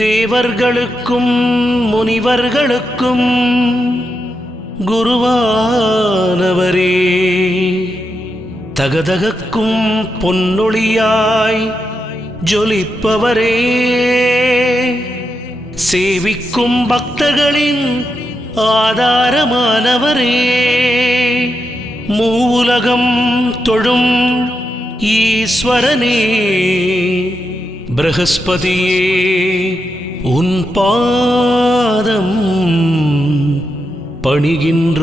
தேவர்களுக்கும் முனிவர்களுக்கும் குருவானவரே, தகதகக்கும் பொன்னொழியாய் ஜொலிப்பவரே, சேவிக்கும் பக்தர்களின் ஆதாரமானவரே, மூவுலகம் தொழும் ஈஸ்வரனே, பிரகஸ்பதியே உன் பாதம் பணிகின்றோம்.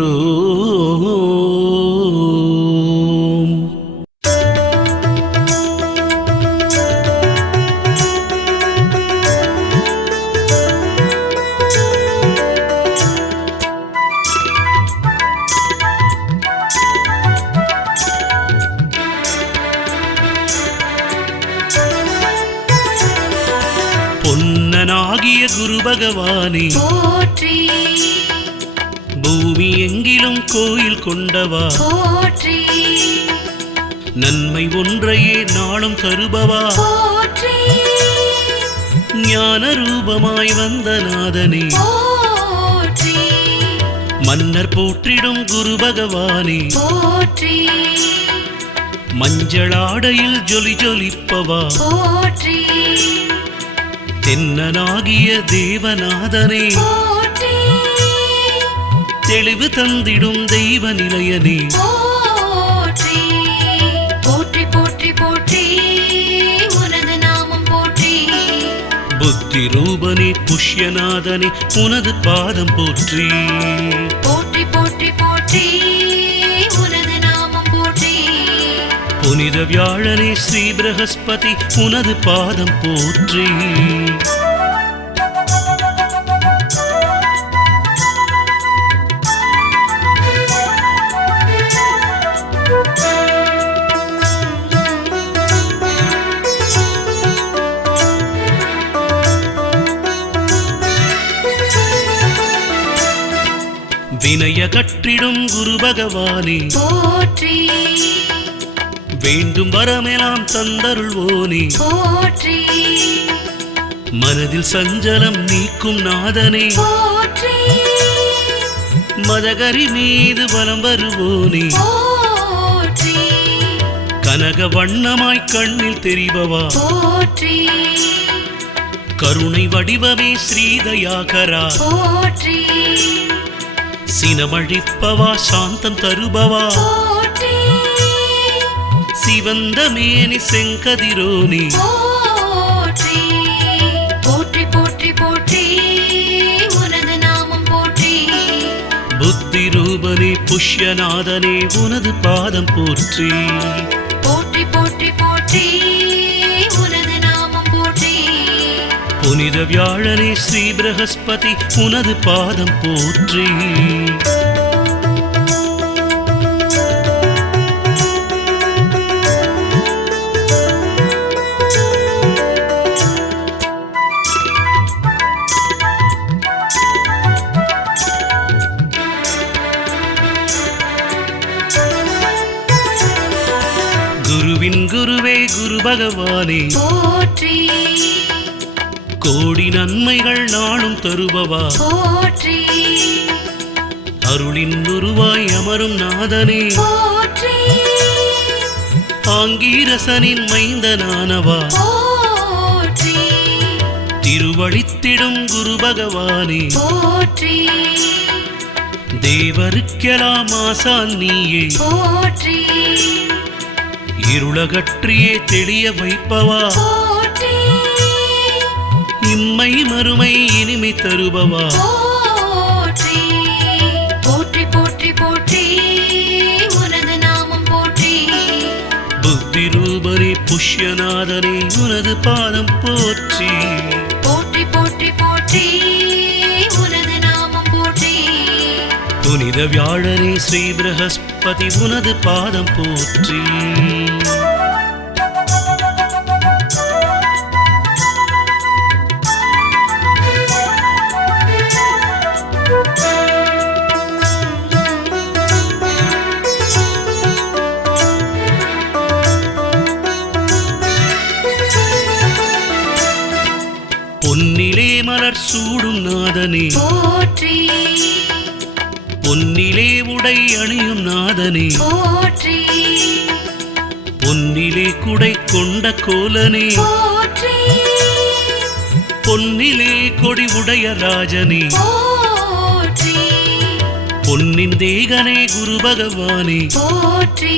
பொன்னனாகிய குரு பகவானே போற்றி, பூமி எங்கிலும் கோயில் கொண்டவா போற்றி, நன்மை ஒன்றையே நாளும் தருபவா போற்றி, ஞான ரூபமாய் வந்த நாதனே போற்றி, மன்னர் போற்றிடும் குரு பகவானே போற்றி, மஞ்சளாடையில் ஜொலி ஜொலிப்பவா போற்றி, தென்னனாகிய தேவநாதனே போற்றி, தெளிவு தந்திடும் தெய்வ நிலையனே போற்றி, போற்றி, போற்றி, போற்றி, உனது நாமம் போற்றி, புத்தி ரூபனே புஷ்யநாதனே உனது பாதம் போற்றி, போற்றி, போற்றி, போற்றி, உனது நாமம் போற்றி, புனித வியாழனே ஸ்ரீ பிரகஸ்பதி உனது பாதம் போற்றி, வினய கற்றிடும் குரு பகவானே போற்றி, வேண்டும் வரமெல்லாம் தந்தருள்வோனே போற்றி, மனதில் சஞ்சலம் நீக்கும் நாதனே போற்றி, மதகரி மீது வலம் வருவோனே போற்றி, கனக வண்ணமாய் கண்ணில் தெரிபவா போற்றி, கருணை வடிவமே ஸ்ரீதயாகரா போற்றி, சினமழிப்பவா சாந்தம் தருபவா போற்றி, சிவந்த மேனி செங்கதிரோனே போற்றி, போற்றி, போற்றி, போற்றி, உனது நாமம் போற்றி, புத்தி ரூபனே புஷ்யநாதனே உனது பாதம் போற்றி, போற்றி, போற்றி, போற்றி, உனது நாமம் போற்றி, புனித வியாழனே ஸ்ரீ பிரகஸ்பதி உனது பாதம் போற்றி, குருவின் குருவே குரு பகவானே போற்றி, கோடி நன்மைகள் நாளும் தருபவா போற்றி, அருளின் உருவாய் அமரும் நாதனே போற்றி, ஆங்கீரசனின் மைந்தனானவா போற்றி, திருவழித்திடும் குரு பகவானே போற்றி, தேவருக்கெல்லாம் ஆசான் நீயே போற்றி, இருளகற்றியே தெளிய வைப்பவா போற்றி, இம்மை மறுமை இனிமை தருபவா போற்றி, போற்றி, போற்றி, போற்றி, உனது நாமம் போற்றி, புத்தி ரூபனே புஷ்யநாதனே உனது பாதம் போற்றி, போற்றி, போற்றி, போற்றி, உனது நாமம் போற்றி, புனித வியாழனே ஸ்ரீ பிரகஸ்பதி உனது பாதம் போற்றி, பொன்னிலே அணியும் நாதனே போற்றி பொன்னிலே குடை கொண்ட கோலனே போற்றி பொன்னிலே கொடி உடைய ராஜனே போற்றி பொன்னின் தேகனே குரு பகவானே போற்றி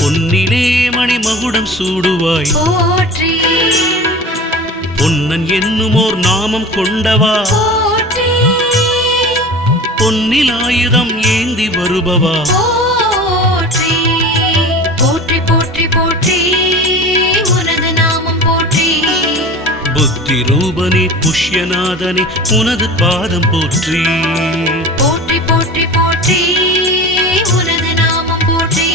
பொன்னிலே மணிமகுடம் சூடுவாய் போற்றி பொன்னன் என்னுமோர் நாமம் கொண்டவா போற்றி பொன்னில் ஆயுதம் ஏந்தி வருபவா போற்றி போற்றி போற்றி போற்றி உனது நாமம் போற்றி புத்தி ரூபனே புஷ்யநாதனே உனது பாதம் போற்றி போற்றி போற்றி போற்றி உனது நாமம் போற்றி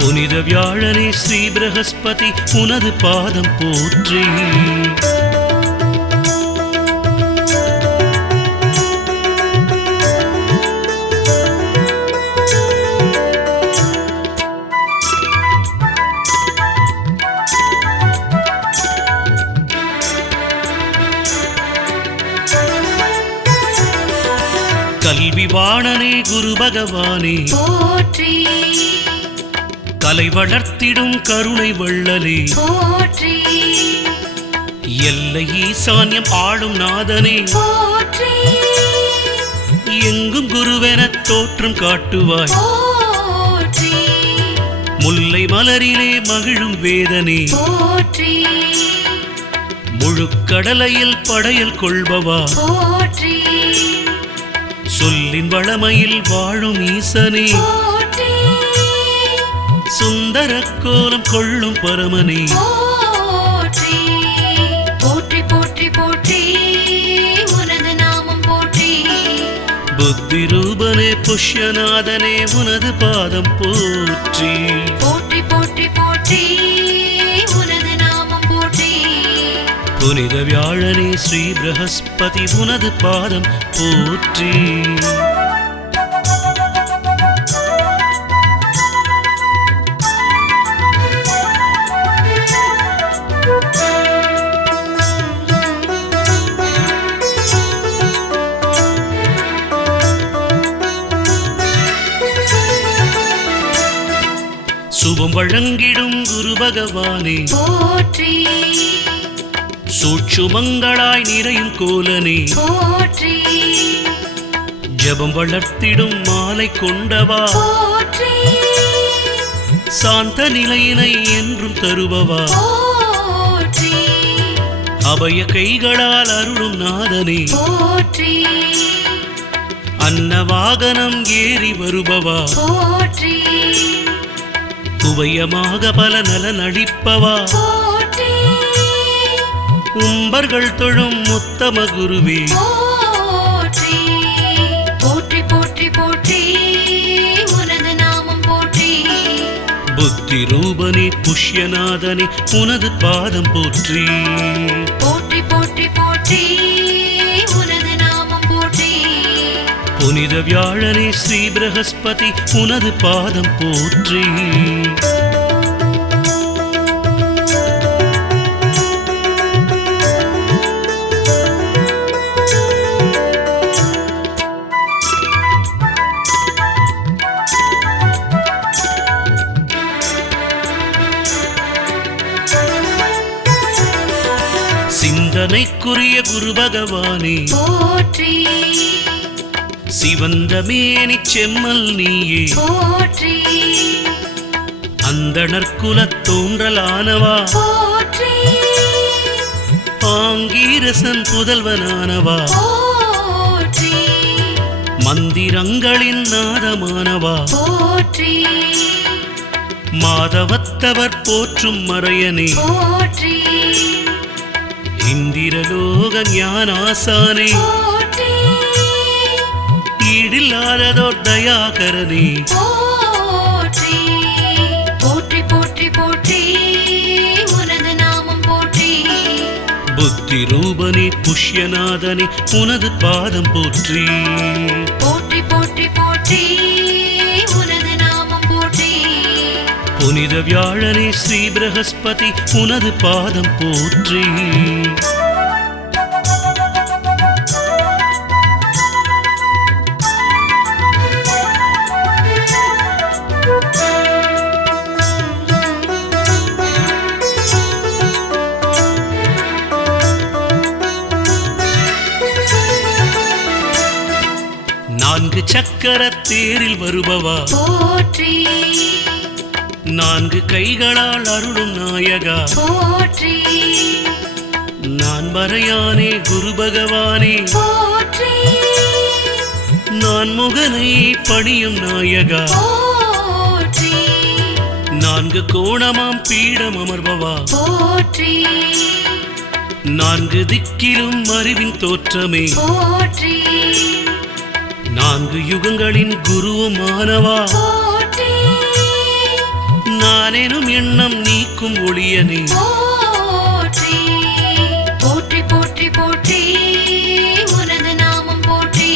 புனித வியாழனே ஸ்ரீ பிரகஸ்பதி உனது பாதம் போற்றி கல்வி வாணனே குரு பகவானே போற்றி கலை வளர்த்திடும் கருணை வள்ளலே போற்றி எல்லை ஈசான்யம் ஆளும் நாதனே போற்றி எங்கும் குருவென தோற்றம் காட்டுவாய் போற்றி முல்லை மலரிலே மகிழும் வேதனே போற்றி முழுக்கடலையில் படையல் கொள்பவா போற்றி சொல்லின் வளமையில் வாழும் ஈசனே போற்றி சுந்தர கோலம் கொள்ளும் பரமனே போற்றி போற்றி போற்றி போற்றி உனது நாமம் போற்றி புத்தி ரூபனே புஷ்யநாதனே உனது பாதம் போற்றி போற்றி போற்றி போற்றி உனது நாமம் போற்றி புனித வியாழனே ஸ்ரீ பிரகஸ்பதி உனது பாதம் போற்றி சுபம் வழங்கிடும் குரு பகவானே போற்றி சூட்சுமங்களாய் நிறையும் கோலனே போற்றி ஜபம் வளர்த்திடும் மாலை கொண்டவா போற்றி சாந்த நிலையினை என்றும் தருபவா போற்றி அபய கைகளால் அருளும் நாதனே போற்றி அன்னவாகனம் ஏறி வருபவா போற்றி உபயமாக பல நலன் அளிப்பவா போற்றி உம்பர்கள் தொழும் உத்தம குருவே போற்றி போற்றி போற்றி போற்றி உனது நாமம் போற்றி புத்தி ரூபனே புஷ்யநாதனே உனது பாதம் போற்றி போற்றி போற்றி போற்றி உனது நாமம் போற்றி புனித வியாழனே ஸ்ரீ பிரகஸ்பதி உனது பாதம் போற்றி சிந்தனைக்குரிய குரு பகவானே போற்றி சிவந்த மேனி செம்மல் நீயே போற்றி அந்தணர் குலத் தோன்றலானவா போற்றி ஆங்கீரசன் புதல்வனானவா போற்றி மந்திரங்களின் நாதமானவா போற்றி மாதவத்தவர் போற்றும் மறையனே போற்றி இந்திரலோக ஞானாசானே போற்றி ஈடில்லாததோர் தயாகரனே போற்றி போற்றி போற்றி போற்றி உனது நாமம் போற்றி புத்தி ரூபனே புஷ்யநாதனே உனது பாதம் போற்றி போற்றி போற்றி போற்றி உனது நாமம் போற்றி புனித வியாழனே ஸ்ரீ பிரகஸ்பதி உனது பாதம் போற்றி சக்கரத்தேரில் வருபவா போற்றி நான்கு கைகளால் அருளும் நாயகா போற்றி நான் மறையானே குரு பகவானே போற்றி நான் முகனை பணியும் நாயகா போற்றி நான்கு கோணமாம் பீடம் அமர்பவா போற்றி நான்கு திக்கிலும் அறிவின் தோற்றமே போற்றி நான்கு யுகங்களின் குருவுமானவா போற்றி நானெனும் எண்ணம் நீக்கும் ஒளியனே போற்றி போற்றி போற்றி போற்றி உனது நாமம் போற்றி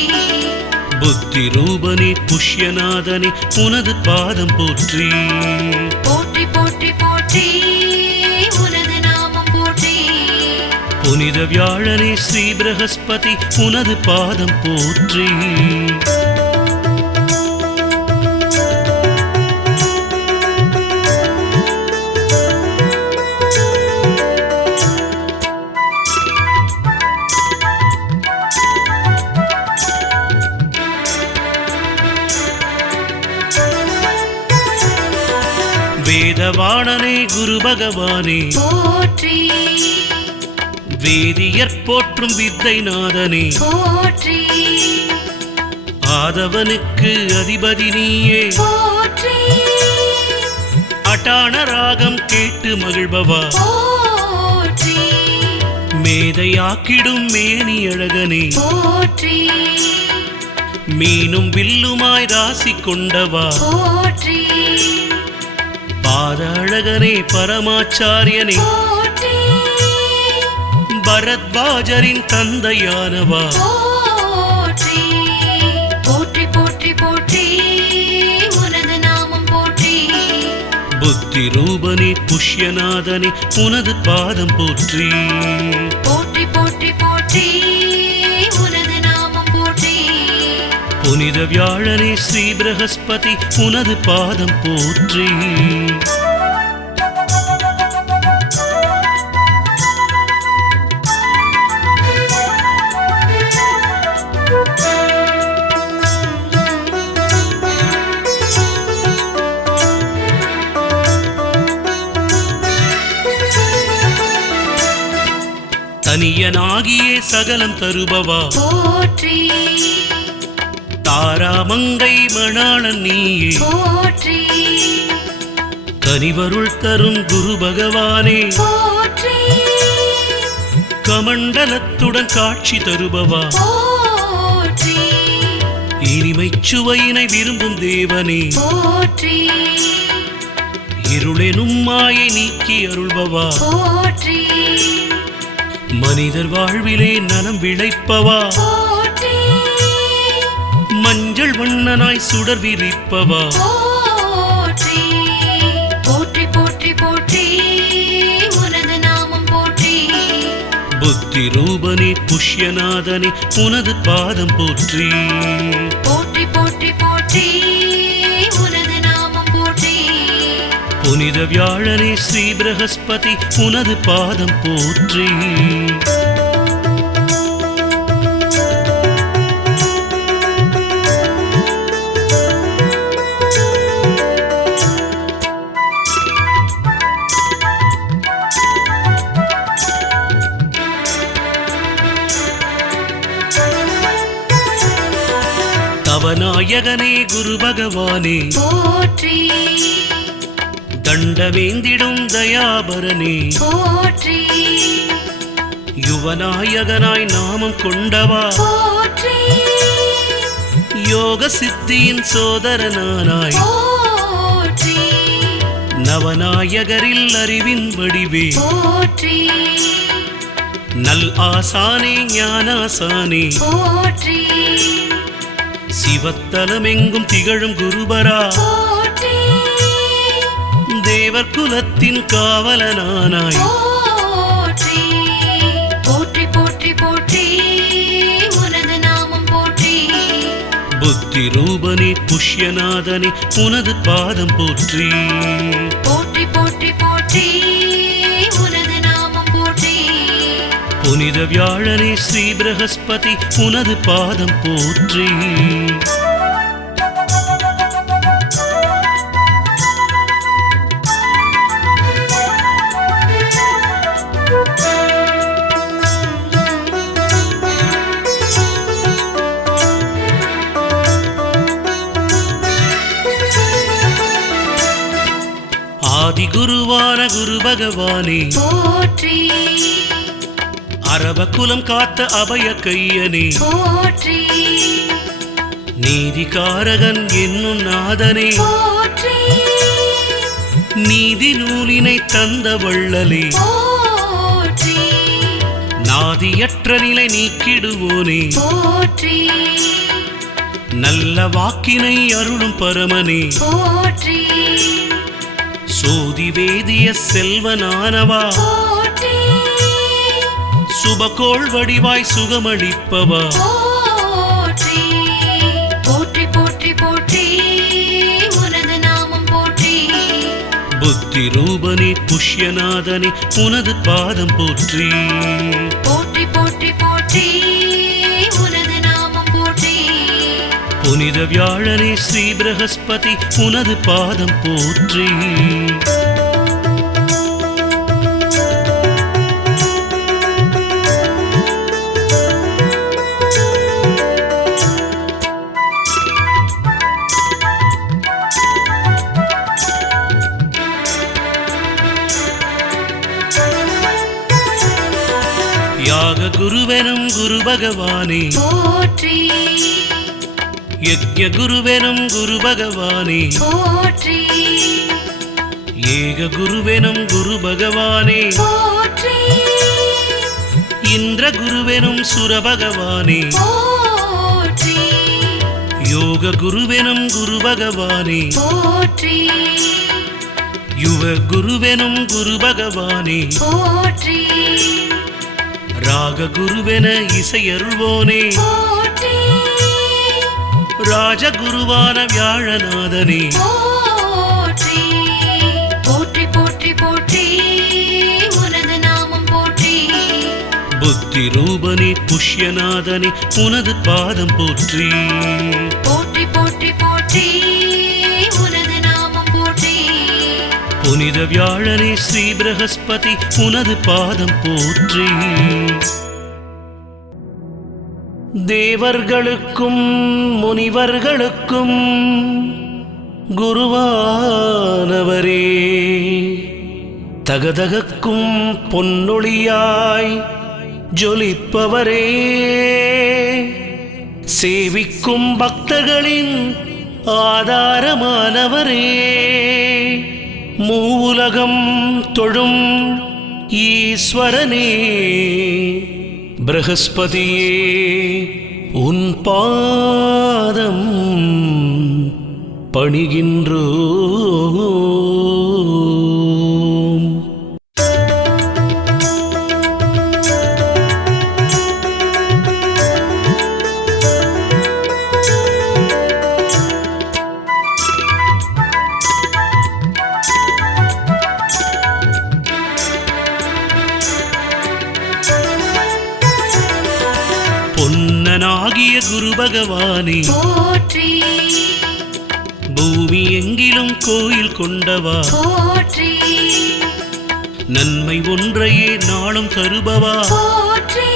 புத்தி ரூபனே புஷ்யநாதனே உனது பாதம் போற்றி போற்றி போற்றி போற்றி உனது நாமம் போற்றி புனித வியாழனே ஸ்ரீ பிரகஸ்பதி உனது பாதம் போற்றி வேதவாணனே குரு பகவானே போற்றி வேதியற் போற்றும் வித்தை நாதனே போற்றி ஆதவனுக்கு அதிபதி நீயே போற்றி அட்டான ராகம் கேட்டு மகிழ்பவா போற்றி மேதையாக்கிடும் மேனி அழகனே போற்றி மீனும் வில்லுமாய் ராசி கொண்டவா போற்றி பாத அழகனே பரமாச்சாரியனே போற்றி பரத்வாஜரின் தந்தையானவா போற்றி போற்றி போற்றி போற்றி உனது நாமம் போற்றி புத்தி ரூபனே புஷ்யநாதனே உனது பாதம் போற்றி போற்றி போற்றி போற்றி உனது நாமம் போற்றி புனித வியாழனே ஸ்ரீ பிரகஸ்பதி உனது பாதம் போற்றி தனியனாகியே சகலம் தருபவா போற்றி தாராமங்கை மணாளன் நீயே போற்றி கனிவருள் தரும் குரு பகவானே போற்றி கமண்டலத்துடன் காட்சி தருபவா போற்றி இனிமைச் சுவையினை விரும்பும் தேவனே போற்றி இருளெனும் மாயை நீக்கி அருள்பவா போற்றி மனிதர் வாழ்விலே நலம் விளைப்பவா போற்றி மஞ்சள் வண்ணனாய் சுடர் விரிப்பவா போற்றி போற்றி போற்றி போற்றி உனது நாமம் போற்றி புத்தி ரூபனே புஷ்யநாதனே உனது பாதம் போற்றி போற்றி போற்றி போற்றி உனது நாமம் போற்றி புனித வியாழனே ஸ்ரீ பிரகஸ்பதி உனது பாதம் போற்றி தவநாயகனே குரு பகவானே போற்றி தண்டவேந்திடும் தயாபரனே போற்றி யுவநாயகனாய் நாமம் கொண்டவா போற்றி யோக சித்தியின் சோதரனானாய் போற்றி நவநாயகரில் அறிவின் வடிவே போற்றி நல் ஆசானே ஞானாசானே போற்றி சிவத்தலமெங்கும் திகழும் குருபரா போற்றி தேவர் குலத்தின் காவலனானாய் போற்றி போற்றி போற்றி போற்றி உனது நாமம் போற்றி புத்தி ரூபனே புஷ்யநாதனே உனது பாதம் போற்றி போற்றி போற்றி போற்றி உனது நாமம் போற்றி புனித வியாழனே ஸ்ரீ பிரகஸ்பதி உனது பாதம் போற்றி ஆதி குருவான குரு பகவானே போற்றி அரவக்குலம் காத்த அபய கையனே போற்றி நீதிகாரகன் என்னும் நாதனே போற்றி நீதி நூலினை தந்த வள்ளலே போற்றி நாதியற்ற நிலை நீக்கிடுவோனே போற்றி நல்ல வாக்கினை அருளும் பரமனே போற்றி சோதி வேதிய செல்வனானவா போற்றி சுபகோள் வடிவாய் சுகமளிப்பவா போற்றி போற்றி போற்றி போற்றி உனது நாமம் போற்றி புத்தி ரூபனே புஷ்யநாதனே உனது பாதம் போற்றி போற்றி போற்றி போற்றி உனது நாமம் போற்றி புனித வியாழனே ஸ்ரீ பிரகஸ்பதி உனது பாதம் போற்றி யாக குருவெனும் குரு பகவானே போற்றி யஜ்ஞ குருவெனும் குரு பகவானே போற்றி ஏக குருவெனும் குரு பகவானே போற்றி இந்திர குருவெனும் சுர பகவானே போற்றி யோக குருவெனும் குரு பகவானே போற்றி யுவ குருவெனும் குரு பகவானே போற்றி ராக குருவென இசையருள்வோனே போற்றி ராஜகுருவான வியாழநாதனே போற்றி போற்றி போற்றி போற்றி உனது நாமம் போற்றி புத்தி ரூபனே புஷ்யநாதனே உனது பாதம் போற்றி போற்றி போற்றி போற்றி உனது நாமம் போற்றி புனித வியாழனே ஸ்ரீ பிரகஸ்பதி உனது பாதம் போற்றி தேவர்களுக்கும் முனிவர்களுக்கும் குருவானவரே தகதகக்கும் பொன்னொழியாய் ஜொலிப்பவரே சேவிக்கும் பக்தர்களின் ஆதாரமானவரே மூவுலகம் தொழும் ஈஸ்வரனே பிரகஸ்பதியே உன் பாதம் பணிகின்றோம். பொன்னனாகிய குரு பகவானே போற்றி பூமி எங்கிலும் கோயில் கொண்டவா போற்றி நன்மை ஒன்றையே நாளும் தருபவா போற்றி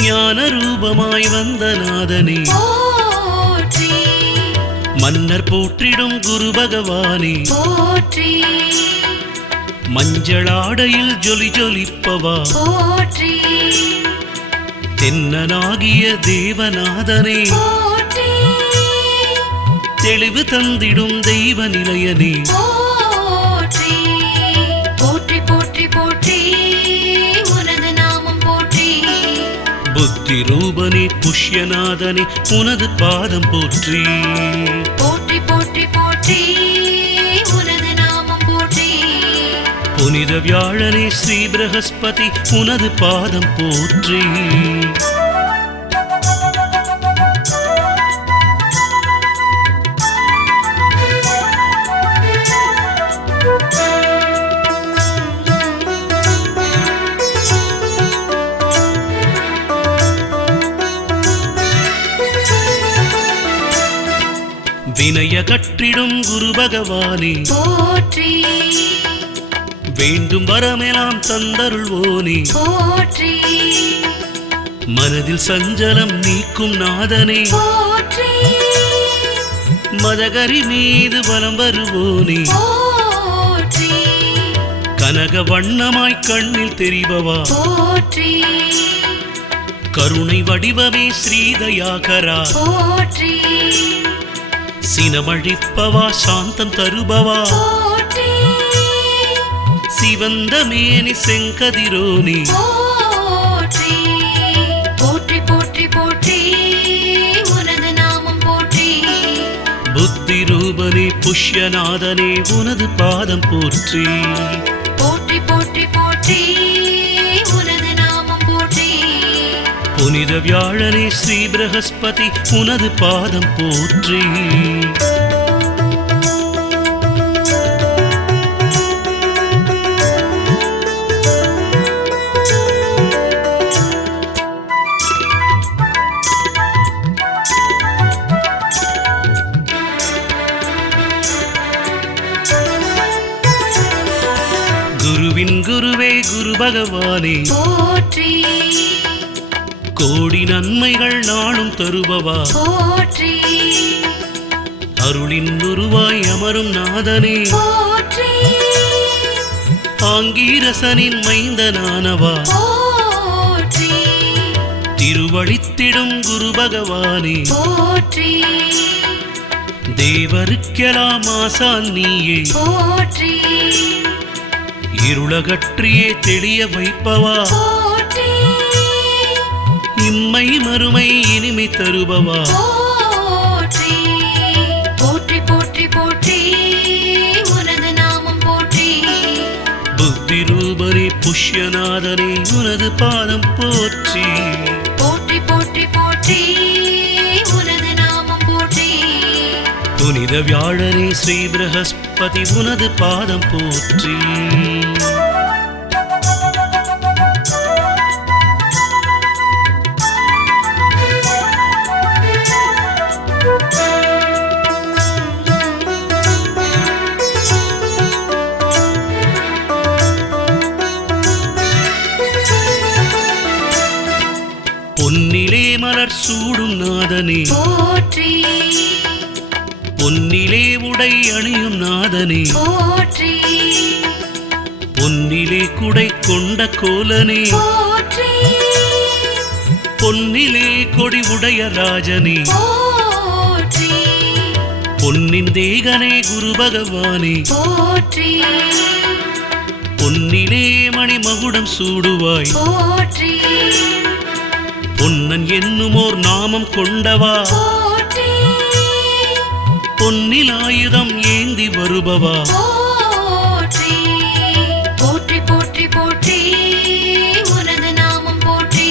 ஞான ரூபமாய் வந்த நாதனே போற்றி மன்னர் போற்றிடும் குரு பகவானே போற்றி மஞ்சளாடையில் ஜொலி ஜொலிப்பவா போற்றி தென்னனாகிய தேவநாதனே போற்றி தெளிவு தந்திடும் தெய்வ நிலையனே போற்றி போற்றி போற்றி போற்றி உனது நாமம் போற்றி புத்தி ரூபனே புஷ்யநாதனே உனது பாதம் போற்றி போற்றி போற்றி போற்றி உனது நாமம் போற்றி புனித வியாழனே ஸ்ரீ பிரகஸ்பதி உனது பாதம் போற்றி வினய கற்றிடும் குரு பகவானே போற்றி வேண்டும் வரமெல்லாம் தந்தருள்வோனே போற்றி மனதில் சஞ்சலம் நீக்கும் நாதனே போற்றி மதகரி மீது பலம் வருவோனே போற்றி கனக வண்ணமாய் கண்ணில் தெரிபவா போற்றி கருணை வடிவமே ஸ்ரீதயாகரா போற்றி சினமழிப்பவா சாந்தம் தருபவா போற்றி சிவந்த மேனி செங்கதிரோனி போற்றி போற்றி போற்றி போற்றி உனது நாமம் போற்றி புத்தி ரூபனே புஷ்யநாதனே உனது பாதம் போற்றி போற்றி போற்றி போற்றி உனது நாமம் போற்றி புனித வியாழனே ஸ்ரீ பிரகஸ்பதி உனது பாதம் போற்றி குருவின் குருவே குரு பகவானே போற்றி கோடி நன்மைகள் நாளும் தருபவா போற்றி அருளின் உருவாய் அமரும் நாதனே போற்றி ஆங்கீரசனின் மைந்தனானவா போற்றி திருவழித்திடும் குரு பகவானே போற்றி தேவருக்கெல்லாம் ஆசான் நீயே போற்றி இருளகற்றியே தெளிய வைப்பவா போற்றி இம்மை மறுமை இனிமை தருபவா போற்றி போற்றி போற்றி போற்றி உனது நாமம் போற்றி புத்தி ரூபனே புஷ்யநாதனே உனது பாதம் போற்றி போற்றி போற்றி போற்றி உனது நாமம் போற்றி புனித வியாழனே ஸ்ரீ பிரகஸ்பதி உனது பாதம் போற்றி பொன்னிலே மலர் சூடும் நாதனே போற்றி பொன்னிலே உடை அணியும் நாதனே போற்றி பொன்னிலே குடை கொண்ட கோலனே போற்றி பொன்னிலே கொடி உடைய ராஜனே போற்றி பொன்னின் தேகனே குரு பகவானே போற்றி பொன்னிலே மணிமகுடம் சூடுவாய் போற்றி பொன்னன் என்னுமோர் நாமம் கொண்டவா போற்றி பொன்னில் ஆயுதம் ஏந்தி வருபவா போற்றி போற்றி போற்றி போற்றி உனது நாமம் போற்றி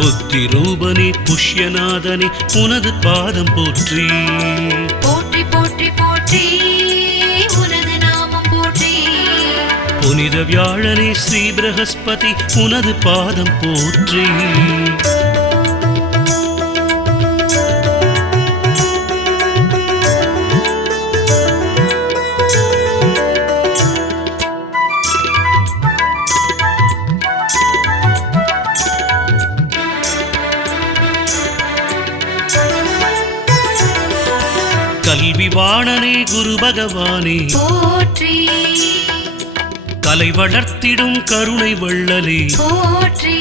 புத்தி ரூபனே புஷ்யநாதனே உனது பாதம் போற்றி போற்றி போற்றி போற்றி உனது நாமம் போற்றி புனித வியாழனே ஸ்ரீ பிரகஸ்பதி உனது பாதம் போற்றி கல்வி வாணனே குரு பகவானே போற்றி கலை வளர்த்திடும் கருணை வள்ளலே போற்றி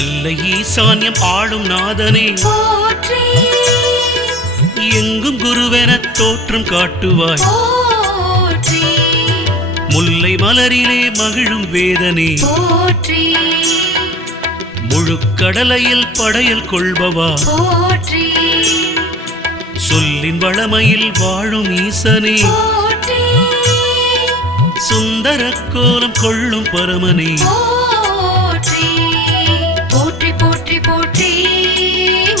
எல்லை ஈசான்யம் ஆளும் நாதனே போற்றி எங்கும் குருவென தோற்றம் காட்டுவாய் போற்றி முல்லை மலரிலே மகிழும் வேதனே போற்றி முழுக்கடலையில் படையல் கொள்பவா போற்றி சொல்லின் வளமையில் வாழும் ஈசனே போற்றி சுந்தர கோலம் கொள்ளும் பரமனே போற்றி போற்றி போற்றி போற்றி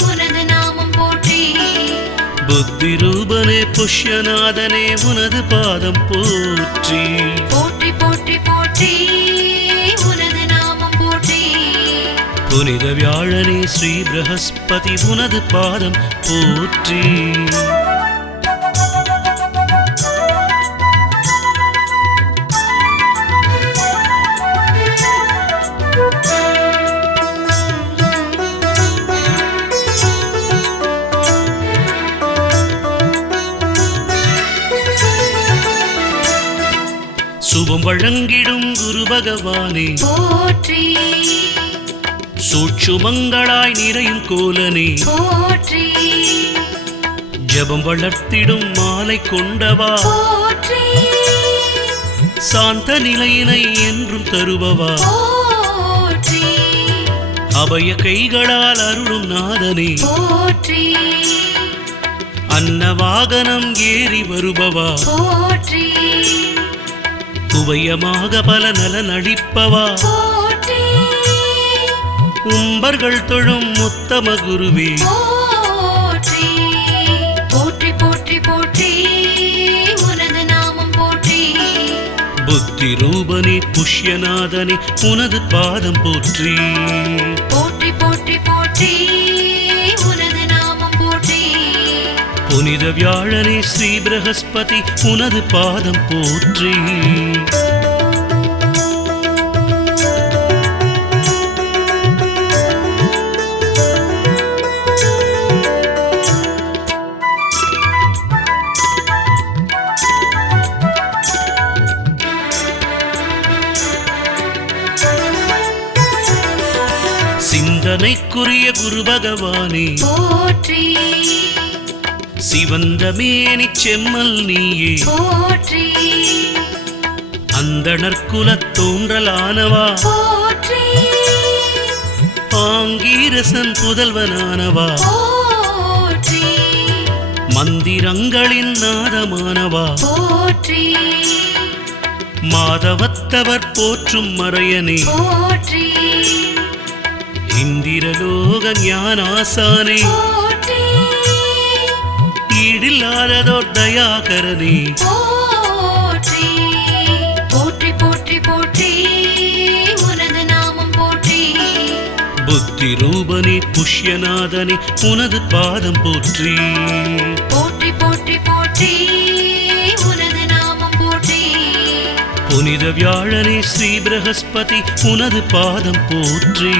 உனது நாமம் போற்றி புத்தி ரூபனே புஷ்யநாதனே உனது பாதம் போற்றி போற்றி போற்றி போற்றி உனது நாமம் போற்றி புனித வியாழனே ஸ்ரீ பிரகஸ்பதி உனது பாதம் போற்றி குருவும் வழங்கிடும் குரு பகவானே போற்றி சூட்சுமங்களாய் நிறையும் கோலனே போற்றி ஜபம் வளர்த்திடும் மாலை கொண்டவா போற்றி சாந்த நிலையினை என்றும் தருபவா போற்றி அபய கைகளால் அருளும் நாதனே போற்றி அன்னவாகனம் ஏறி வருபவா போற்றி உபயமாக பல நலன் அளிப்பவா போற்றி உம்பர்கள் தொழும் உத்தம குருவே போற்றி போற்றி போற்றி போற்றி உனது நாமம் போற்றி புத்தி ரூபனே புஷ்யநாதனே உனது பாதம் போற்றி போற்றி போற்றி போற்றி உனது நாமம் போற்றி புனித வியாழனே ஸ்ரீ பிரகஸ்பதி உனது பாதம் போற்றி சிந்தனைக்குரிய குரு பகவானே போற்றி சிவந்த மேனி செம்மல் நீயே போற்றி அந்தணர் குலத் தோன்றலானவா போற்றி ஆங்கீரசன் புதல்வனானவா போற்றி மந்திரங்களின் நாதமானவா போற்றி மாதவத்தவர் போற்றும் மறையனே போற்றி இந்திரலோக ஞானாசானே போற்றி ஈடில்லாததோர் தயாகரனே போற்றி போற்றி போற்றி போற்றி உனது நாமம் போற்றி புத்தி ரூபனே புஷ்யநாதனே உனது பாதம் போற்றி போற்றி போற்றி போற்றி உனது நாமம் போற்றி புனித வியாழனே ஸ்ரீ பிரகஸ்பதி உனது பாதம் போற்றி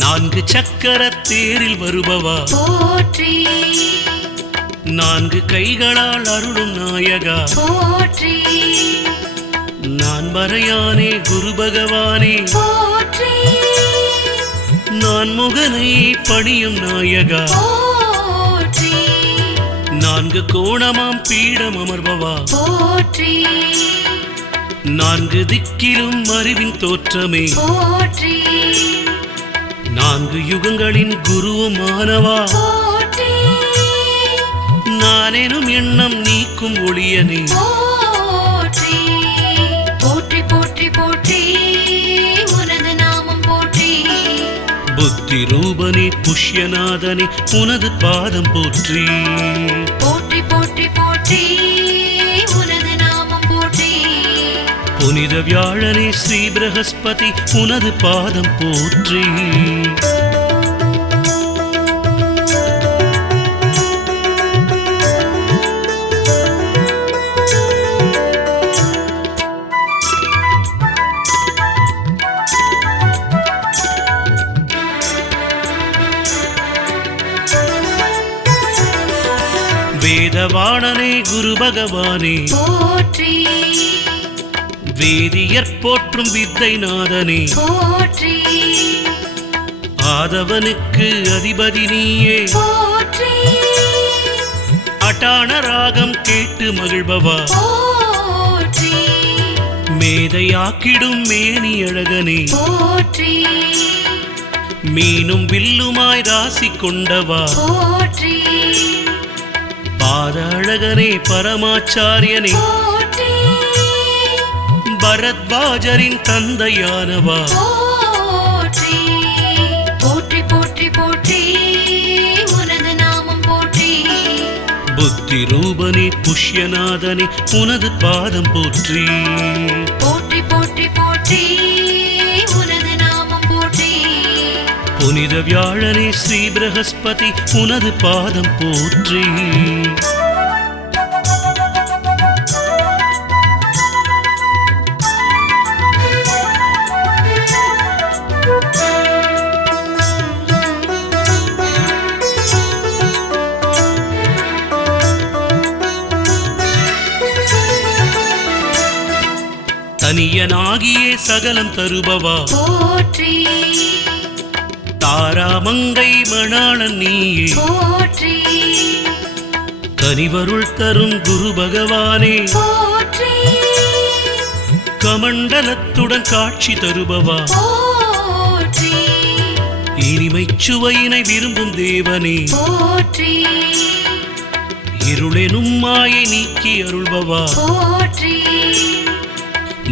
நான்கு சக்கர தேரில் வருபவா போற்றி நான்கு கைகளால் அருளும் நாயகா போற்றி நான் மறையானே குரு பகவானே போற்றி நான் முகனை பணியும் நாயகா போற்றி நான்கு கோணமாம் பீடம் அமர்பவா போற்றி நான்கு திக்கிலும் அறிவின் தோற்றமே போற்றி நான்கு யுகங்களின் குருவுமானவா போற்றி நானெனும் எண்ணம் நீக்கும் ஒளியனே போற்றி போற்றி போற்றி போற்றி உனது நாமம் போற்றி புத்தி ரூபனே புஷ்யநாதனே உனது பாதம் போற்றி போற்றி போற்றி போற்றி உனது நாமம் போற்றி புனித வியாழனே ஸ்ரீ பிரகஸ்பதி உனது பாதம் போற்றி வேதவாணனே குரு பகவானே போற்றி வேதியற் போற்றும் வித்தை நாதனே போற்றி ஆதவனுக்கு அதிபதி நீயே போற்றி அட்டான ராகம் கேட்டு மகிழ்பவா போற்றி மேதையாக்கிடும் மேனி அழகனே போற்றி மீனும் வில்லுமாய் ராசி கொண்டவா போற்றி பாத அழகனே பரமாச்சாரியனே போற்றி பரத்வாஜரின் தந்தையானவா போற்றி போற்றி போற்றி போற்றி உனது நாமம் போற்றி புத்தி ரூபனே புஷ்யநாதனே உனது பாதம் போற்றி போற்றி போற்றி போற்றி உனது நாமம் போற்றி புனித வியாழனே ஸ்ரீ பிரகஸ்பதி உனது பாதம் போற்றி. தனியனாகியே சகலம் தருபவா போற்றி தாராமங்கை மணாளன் நீயே போற்றி கனிவருள் தரும் குரு பகவானே போற்றி கமண்டலத்துடன் காட்சி தருபவா போற்றி இனிமைச் சுவையினை விரும்பும் தேவனே போற்றி இருளெனும் மாயை நீக்கி அருள்பவா போற்றி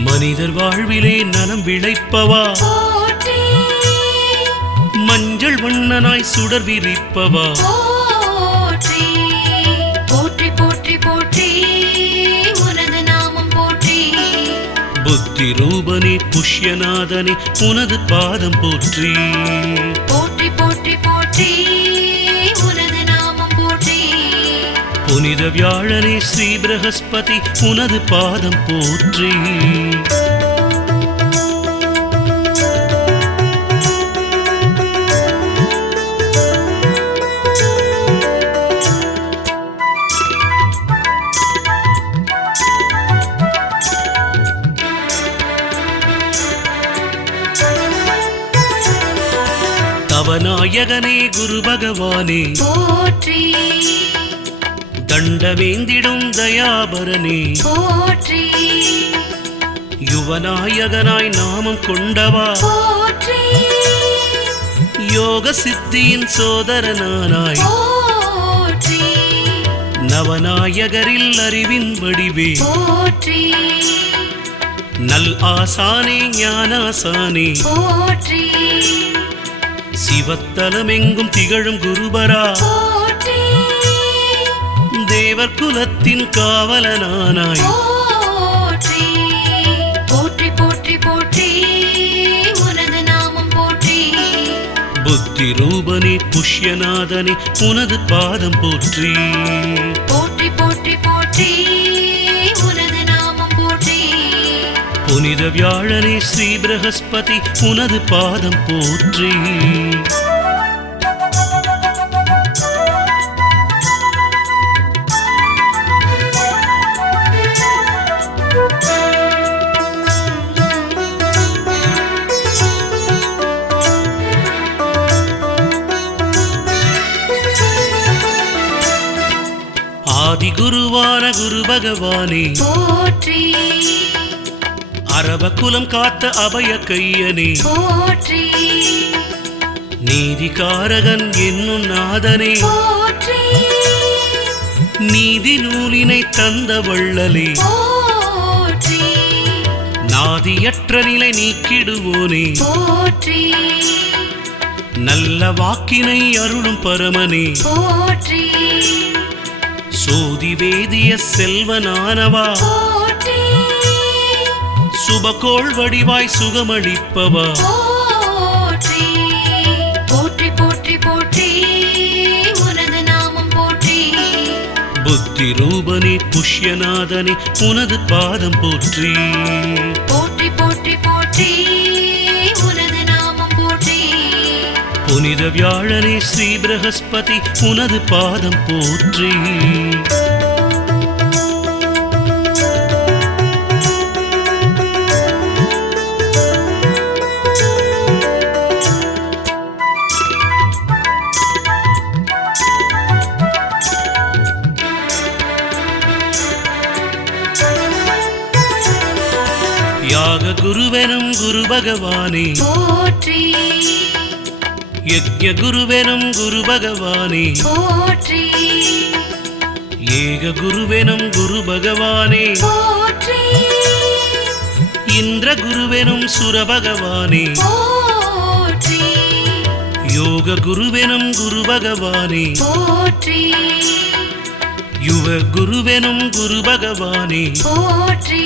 மனிதர் வாழ்விலே நலம் விளைப்பவா போற்றி மஞ்சள் வண்ணனாய் சுடர் விரிப்பவா போற்றி போற்றி போற்றி போற்றி உனது நாமம் போற்றி புத்தி ரூபனே புஷ்யநாதனே உனது பாதம் போற்றி. போற்றி போற்றி போற்றி உனது நாமம் போற்றி புனித வியாழனே ஸ்ரீ பிரகஸ்பதி உனது பாதம் போற்றி. தவநாயகனே குரு பகவானே போற்றி தண்டவேந்திடும் தயாபரனே போற்றி யுவநாயகனாய் நாமம் கொண்டவா போற்றி யோக சித்தியின் சோதரனானாய் போற்றி நவநாயகரில் அறிவின் வடிவே போற்றி நல் ஆசானே ஞானாசானே போற்றி சிவத்தலமெங்கும் திகழும் குருபரா போற்றி தேவர் குலத்தின் காவலனானாய் போற்றி போற்றி போற்றி போற்றி உனது நாமம் போற்றி புத்தி ரூபனே புஷ்யநாதனே உனது பாதம் போற்றி. போற்றி போற்றி போற்றி உனது நாமம் போற்றி புனித வியாழனே ஸ்ரீ பிரகஸ்பதி உனது பாதம் போற்றி. ஆதி குருவான குரு பகவானே போற்றி அரப குலம் காத்த அபய கையனே போற்றி நீதிகாரகன் என்னும் நாதனே போற்றி நீதி நூலினை தந்த வள்ளலே போற்றி நாதியற்ற நிலை நீக்கிடுவோனே போற்றி நல்ல வாக்கினை அருளும் பரமனே போற்றி சோதி வேதிய செல்வனானவா போற்றி சுபகோள் வடிவாய் சுகமளிப்பவா போற்றி போற்றி போற்றி போற்றி உனது நாமம் போற்றி புத்தி ரூபனே புஷ்யநாதனே உனது பாதம் போற்றி. போற்றி போற்றி போற்றி உனது நாமம் போற்றி புனித வியாழனே ஸ்ரீ பிரகஸ்பதி உனது பாதம் போற்றி. யாக குருவெனும் குரு பகவானே போற்றி யஜ்ஞ குருவெனும் குரு பகவானே போற்றி ஏக குருவெனும் குரு பகவானே போற்றி இந்திர குருவெனும் சுர பகவானே போற்றி யோக குருவெனும் குரு பகவானே போற்றி யுவ குருவெனும் குரு பகவானே போற்றி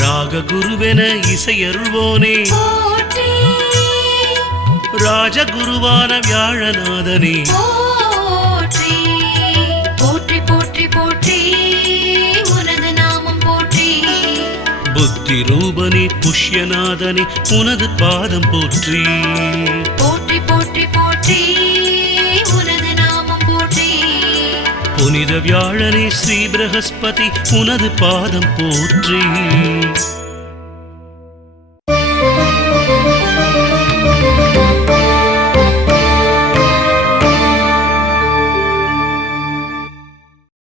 ராக குருவென இசையருள்வோனே போற்றி ராஜகுருவான வியாழநாதனே போற்றி போற்றி போற்றி போற்றி உனது நாமம் போற்றி புத்தி ரூபனே புஷ்யநாதனே உனது பாதம் போற்றி போற்றி போற்றி போற்றி உனது நாமம் போற்றி புனித வியாழனே ஸ்ரீ பிரகஸ்பதி உனது பாதம் போற்றி